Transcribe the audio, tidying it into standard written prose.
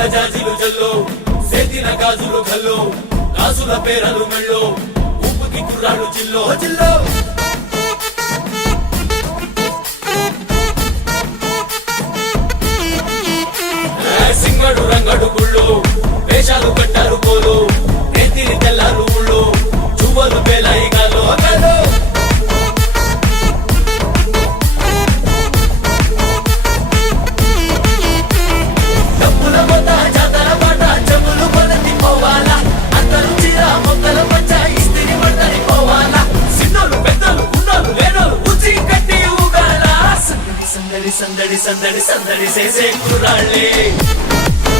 ముత్యాల జాజిలు జల్లో సేతిన గాజులు గల్లో గాజుల పేరలు మెళ్ళో ఉప్పుకి కుర్రాడు జిల్లో జిల్లో సింగడు రంగడు గుళ్ళు వేషాలు కట్టారు పోలు నేతిని తెల్లారు ఊళ్ళు చువ్వలు పేలాయి గాలో గాలో డబ్బుల మొత్త జాతర పాట చెవులు కొలతి పోవాలా అందరూ చీర మొక్కల మధ్య ఇస్తిరి పడతని పోవాలా సిన్నోలు పెద్దలు ఉన్నోలు లేనోలు ఉచి కట్టి ఊగాల సందడి సందడి సందడి సందడి సందడి చేసే